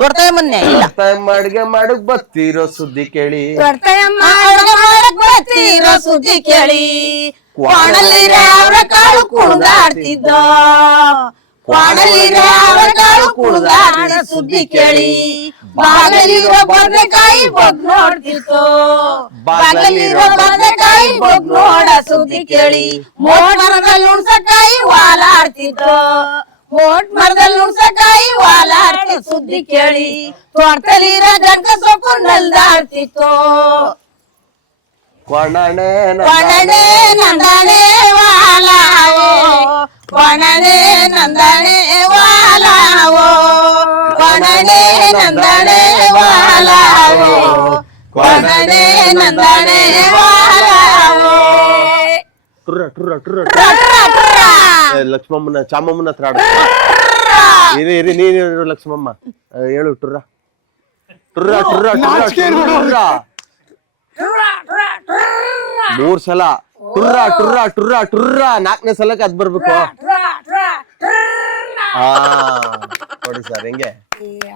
ಕೊಡ್ತಾಯಮ್ಮನ್ನೇ ಇಲ್ಲ ಅಡ್ಗೆ ಮಾಡಕ್ ಬತ್ತೀರೋ ಸುದ್ದಿ ಕೇಳಿ ಕೊಡ್ತಾಯಮ್ಮ ಅಡುಗೆ ಮಾಡಕ್ ಬರ್ತೀರೋ ಸುದ್ದಿ ಕೇಳಿ ಕ್ವಾಣಲ್ಲಿ ಅವರ ಕಾಳು ಕುಣಿದಾಡ್ತಿದ್ದ ಕ್ವಾಣಲ್ಲಿ ಅವರ ಕಾಳು ಕುಣಿದಾಡ ಸುದ್ದಿ ಕೇಳಿ ಬಾಗಲಿರೋ ಬದನೆಕಾಯಿ ಬಗ್ ನೋಡ್ತಿತ್ತು ಬಾಗಲಿರೋ ಬದನೆಕಾಯಿ ಬಗ್ ನೋಡ ಸುದ್ದಿ ಕೇಳಿ ಮೋಟ್ ಮರದಲ್ಲಿ ಉಣ್ಸಕಾಯಿ ವಾಲಾಡ್ತಿತ್ತು ಮೋಟ್ ಮರದಲ್ಲಿ ಉಣ್ಸಕಾಯಿ ವಾಲಾಡ್ತಿ ಸುದ್ದಿ ಕೇಳಿ ತೋಟದಲ್ಲಿರೋ ಗಂಟ ಸೊಪ್ಪು ನಲ್ದಾಡ್ತಿತ್ತು ಕೊಣನೆ ಕೊಣನೆ ನಂದನೆ ವಾಲಾವೋ ಕೊಣನೆ ನಂದನೆ ವಾಲಾವೋ ಕೊಣನೆ ನಂದನೆ ವಾಲಾವೋ ಕೊಣನೆ ನಂದನೆ ವಾಲಾವೋ ಟುರ್ರ ಟುರ್ರ ಟುರ್ರ ಲಕ್ಷ್ಮಮ್ಮನ ಚಾಮಮ್ಮನ ಹತ್ರ ಇರಿ ನೀನು ಲಕ್ಷ್ಮಮ್ಮ ಹೇಳು ಟುರ್ರ ಟುರ್ರ ಟುರ್ರ ಟುರ್ರ 3 ಸಲ ಟುರ್ರ ಟುರ್ರ ಟುರ್ರ ಟುರ್ರ 4ನೇ ಸಲಕ್ಕೆ ಅದ್ ಬರ್ಬೇಕು ಹಾ ನೋಡಿ ಸರ್ ಹೆಂಗೆ